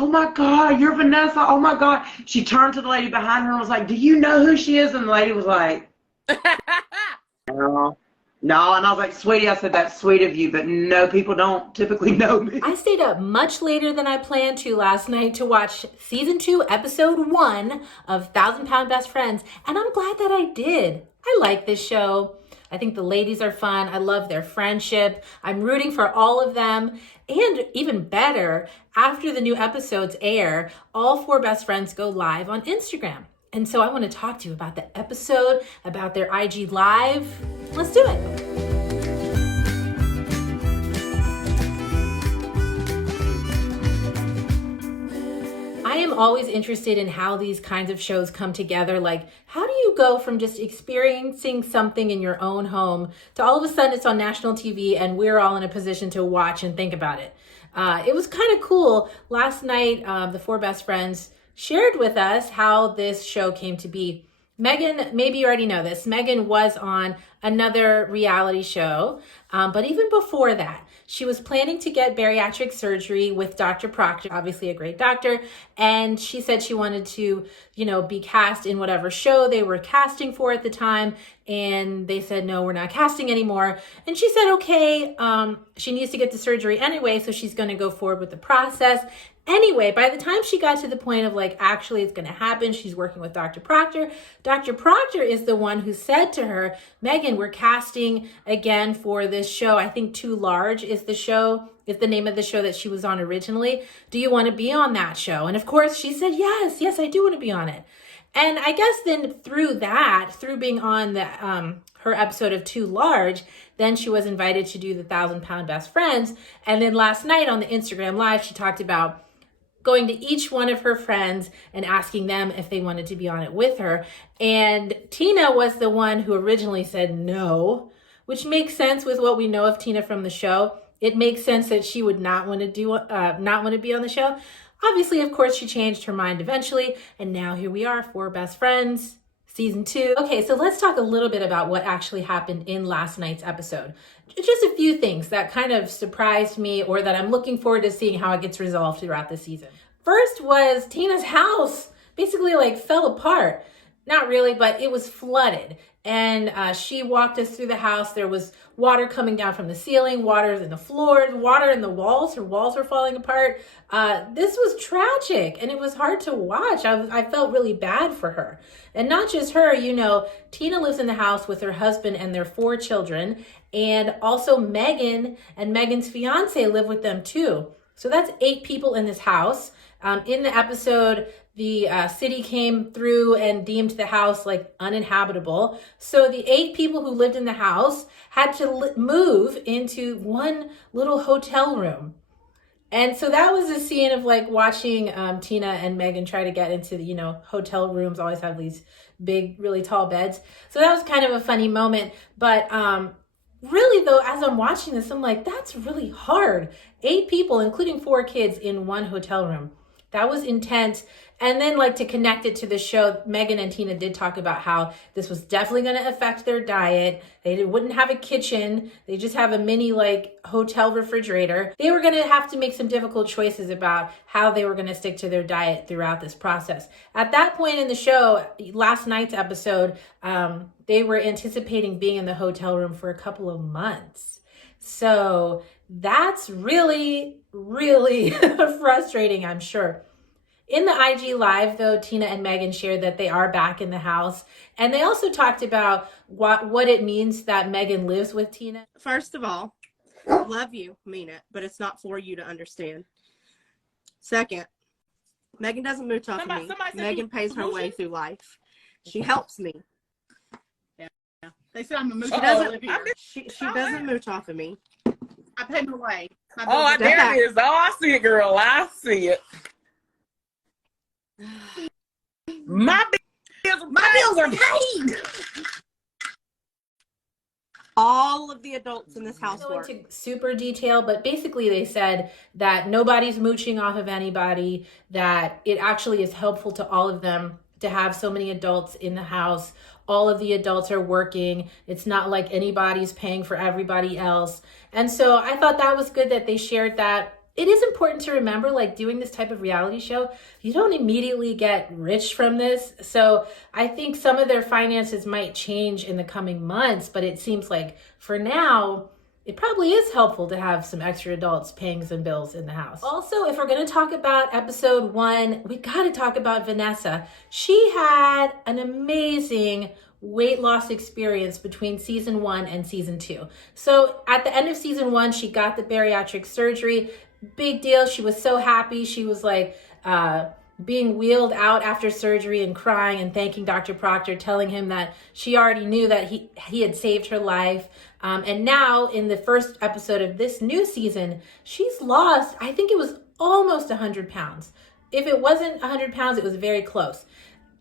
oh my God, you're Vannessa. Oh my God. She turned to the lady behind her and was like, do you know who she is? And the lady was like, no. No, and I was like, sweetie, I said, that's sweet of you, but no, people don't typically know me. I stayed up much later than I planned to last night to watch season 2, episode 1 of 1,000 Pound Best Friends, and I'm glad that I did. I like this show. I think the ladies are fun. I love their friendship. I'm rooting for all of them. And even better, after the new episodes air, all 4 best friends go live on Instagram. And so I want to talk to you about the episode, about their IG Live. Let's do it. I am always interested in how these kinds of shows come together. Like, how do you go from just experiencing something in your own home to all of a sudden it's on national TV and we're all in a position to watch and think about it? It was kind of cool. Last night, the 4 best friends shared with us how this show came to be. Megan, maybe you already know this, Megan was on another reality show, but even before that, she was planning to get bariatric surgery with Dr. Proctor, obviously a great doctor, and she said she wanted to, be cast in whatever show they were casting for at the time, and they said, no, we're not casting anymore. And she said, okay, she needs to get the surgery anyway, so she's going to go forward with the process. Anyway, by the time she got to the point of actually it's going to happen, she's working with Dr. Proctor. Dr. Proctor is the one who said to her, Megan, we're casting again for this show. I think Too Large is the name of the show that she was on originally. Do you want to be on that show? And of course she said, yes, I do want to be on it. And I guess then through being on the her episode of Too Large, then she was invited to do the 1,000 Pound Best Friends. And then last night on the Instagram Live, she talked about going to each one of her friends and asking them if they wanted to be on it with her. And Tina was the one who originally said no, which makes sense with what we know of Tina from the show. It makes sense that she would not want to be on the show. Obviously, of course, she changed her mind eventually, and now here we are, 4 best friends, season 2. Okay, so let's talk a little bit about what actually happened in last night's episode. Just a few things that kind of surprised me or that I'm looking forward to seeing how it gets resolved throughout the season. First was Tina's house basically fell apart. Not really, but it was flooded. And she walked us through the house. There was water coming down from the ceiling, water in the floors, water in the walls. Her walls were falling apart. This was tragic, and it was hard to watch. I felt really bad for her. And not just her, Tina lives in the house with her husband and their 4 children. And also Megan and Megan's fiance live with them too. So that's 8 people in this house. In the episode, the city came through and deemed the house uninhabitable. So the 8 people who lived in the house had to move into one little hotel room. And so that was a scene of watching Tina and Megan try to get into the, hotel rooms always have these big, really tall beds. So that was kind of a funny moment. But really though, as I'm watching this, I'm like, that's really hard. 8 people, including 4 kids in one hotel room. That was intense. And then to connect it to the show, Megan and Tina did talk about how this was definitely going to affect their diet. They wouldn't have a kitchen. They just have a mini hotel refrigerator. They were going to have to make some difficult choices about how they were going to stick to their diet throughout this process. At that point in the show, last night's episode, they were anticipating being in the hotel room for a couple of months. So that's really, really frustrating, I'm sure. In the IG Live, though, Tina and Megan shared that they are back in the house. And they also talked about what it means that Megan lives with Tina. First of all, love you, mean it, but it's not for you to understand. Second, Megan doesn't mooch off of me. Megan pays her way through life. She helps me. Yeah. They said I'm a mooch. She doesn't mooch off of me. I pay my way. There it is. Oh, I see it, girl. I see it. My bills are paid. All of the adults in this house Go work. into super detail, but basically they said that nobody's mooching off of anybody, that it actually is helpful to all of them to have so many adults in the house. All of the adults are working. It's not like anybody's paying for everybody else. And so I thought that was good that they shared that. it is important to remember, like, doing this type of reality show, you don't immediately get rich from this. So I think some of their finances might change in the coming months, but it seems like for now, it probably is helpful to have some extra adults paying some bills in the house. Also, if we're going to talk about episode 1, we got to talk about Vannessa. She had an amazing weight loss experience between season 1 and season 2. So at the end of season 1, she got the bariatric surgery. Big deal. She was so happy. She was like being wheeled out after surgery and crying and thanking Dr. Proctor, telling him that she already knew that he had saved her life. And now in the first episode of this new season, she's lost, I think it was almost 100 pounds. If it wasn't 100 pounds, it was very close.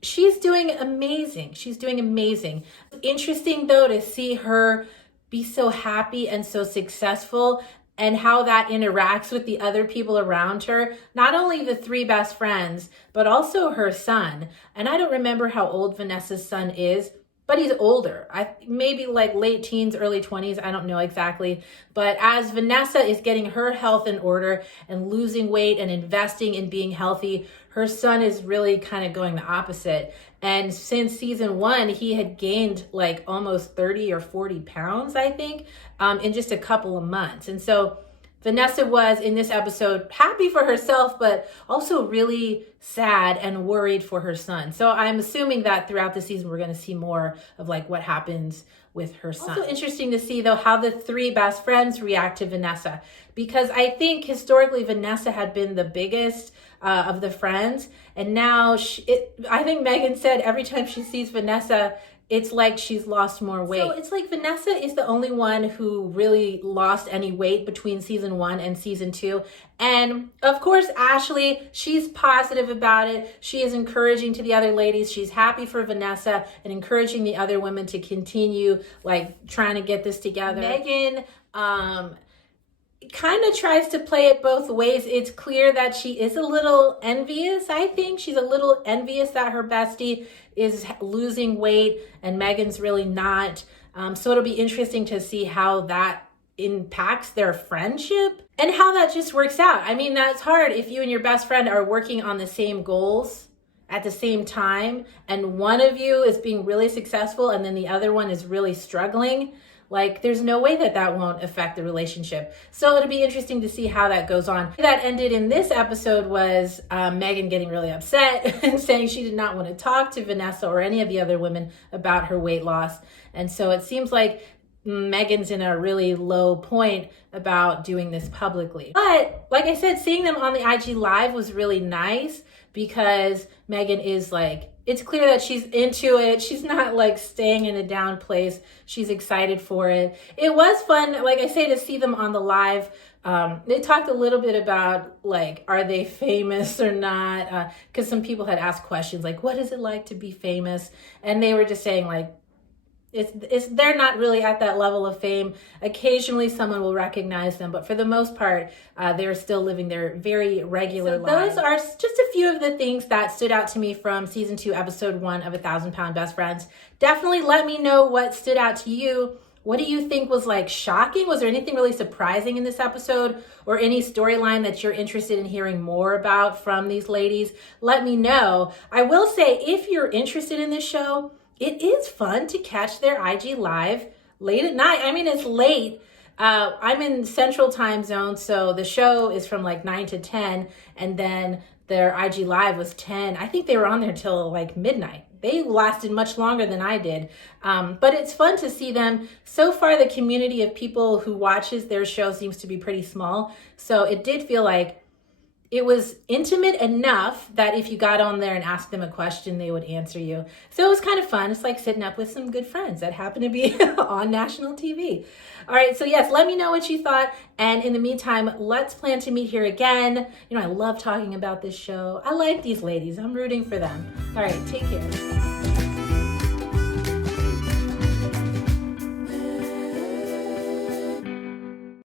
She's doing amazing. She's doing amazing. Interesting though to see her be so happy and so successful, and how that interacts with the other people around her. Not only the 3 best friends, but also her son. And I don't remember how old Vanessa's son is, but he's older. Maybe like late teens, early 20s, I don't know exactly. But as Vannessa is getting her health in order and losing weight and investing in being healthy, her son is really kind of going the opposite. And since season 1, he had gained like almost 30 or 40 pounds, I think, in just a couple of months. And so Vannessa was in this episode happy for herself, but also really sad and worried for her son. So I'm assuming that throughout the season, we're going to see more of like what happens with her son. Also interesting to see though how the 3 best friends react to Vannessa, because I think historically Vannessa had been the biggest of the friends, and now I think Megan said every time she sees Vannessa, it's like she's lost more weight. So it's like Vannessa is the only one who really lost any weight between season 1 and season 2. And of course, Ashley, she's positive about it. She is encouraging to the other ladies. She's happy for Vannessa and encouraging the other women to continue like trying to get this together. Megan, kind of tries to play it both ways. It's clear that she is a little envious. I think she's a little envious that her bestie is losing weight and Megan's really not. So it'll be interesting to see how that impacts their friendship and how that just works out. I mean, that's hard if you and your best friend are working on the same goals at the same time and one of you is being really successful and then the other one is really struggling. Like, there's no way that won't affect the relationship. So it'll be interesting to see how that goes on. That ended in this episode was Megan getting really upset and saying she did not want to talk to Vannessa or any of the other women about her weight loss. And so it seems like Megan's in a really low point about doing this publicly. But like I said, seeing them on the IG Live was really nice because Megan is like, it's clear that she's into it. She's not like staying in a down place. She's excited for it. It was fun, like I say, to see them on the live. They talked a little bit about like, are they famous or not? Because some people had asked questions like, what is it like to be famous? And they were just saying like, they're not really at that level of fame. Occasionally someone will recognize them, but for the most part, they're still living their very regular lives. Those are just a few of the things that stood out to me from season 2, episode 1 of 1,000 Pound Best Friends. Definitely let me know what stood out to you. What do you think was like shocking? Was there anything really surprising in this episode or any storyline that you're interested in hearing more about from these ladies? Let me know. I will say, if you're interested in this show, it is fun to catch their IG Live late at night. I mean, it's late. I'm in Central Time Zone, so the show is from like 9 to 10, and then their IG Live was 10. I think they were on there till like midnight. They lasted much longer than I did. But it's fun to see them. So far, the community of people who watches their show seems to be pretty small. So it did feel like it was intimate enough that if you got on there and asked them a question, they would answer you. So it was kind of fun. It's like sitting up with some good friends that happen to be on national TV. All right, so yes, let me know what you thought. And in the meantime, let's plan to meet here again. You know, I love talking about this show. I like these ladies. I'm rooting for them. All right, take care.